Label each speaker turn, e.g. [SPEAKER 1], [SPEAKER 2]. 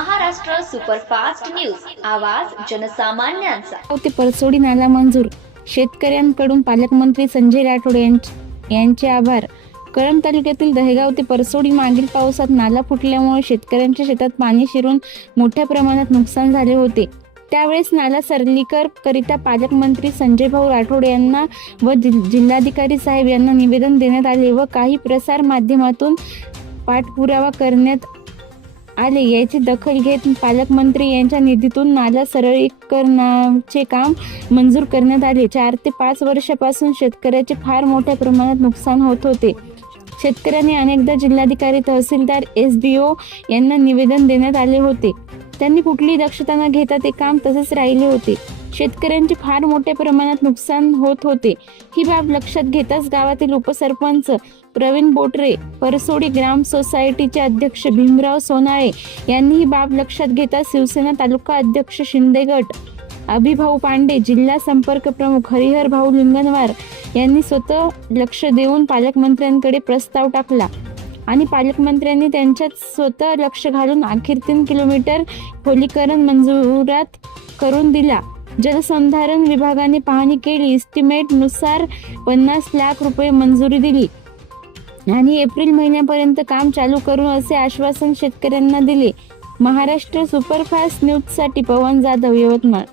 [SPEAKER 1] Superfast news. आवाज जनसामान्यांचा.
[SPEAKER 2] ते परसोडी नाला मंजूर. शेतकऱ्यांकडून पालकमंत्री संजय राठोड यांचे आभार. कळंब तालुक्यातील दहेगाव ते परसोडी मागील पावसात नाला फुटल्यामुळे शेतकऱ्यांच्या शेतात पाणी शिरून मोठ्या प्रमाणात नुकसान झाले होते. त्यावेळेस नाला सरलीकर करिता पालकमंत्री संजय भाऊ राठोड यांना व जि- जिल्हाधिकारी साहेब यांना निवेदन देण्यात आले व काही प्रसार माध्यमातून पाठपुरावा करण्यात आले. याची दखल घेत पालकमंत्री यांच्या निधीतून नाला सरळीकरणाचे काम मंजूर करण्यात आले. चार ते पाच वर्षापासून शेतकऱ्याचे फार मोठ्या प्रमाणात नुकसान होत होते. शेतकऱ्यांनी अनेकदा जिल्हाधिकारी तहसीलदार एस डी ओ यांना निवेदन देण्यात आले होते. त्यांनी कुठलीही दक्षता न घेता ते काम तसेच राहिले होते. शेतकऱ्यांचे फार मोठ्या प्रमाणात नुकसान होत होते. ही बाब लक्षात घेताच गावातील उपसरपंच प्रवीण बोटरे परसोडी ग्राम सोसायटीचे अध्यक्ष भीमराव सोनाळे यांनी ही बाब लक्षात घेता शिवसेना तालुका अध्यक्ष शिंदे गट अभिभाऊ पांडे जिल्हा संपर्क प्रमुख हरिहर भाऊ लिंगनवार यांनी स्वतः लक्ष देऊन पालकमंत्र्यांकडे प्रस्ताव टाकला आणि पालकमंत्र्यांनी त्यांच्यात स्वतः लक्ष घालून अखेर तीन किलोमीटर खोलीकरण मंजुरात करून दिला. जलसंधारण विभागाने पाहणी केली. इस्टिमेटनुसार पन्नास लाख रुपये मंजुरी दिली. आणि एप्रिल महिन्यापर्यंत काम चालू करू असे आश्वासन शेतकऱ्यांना दिले. महाराष्ट्र सुपरफास्ट न्यूजसाठी पवन जाधव यवतमाळ.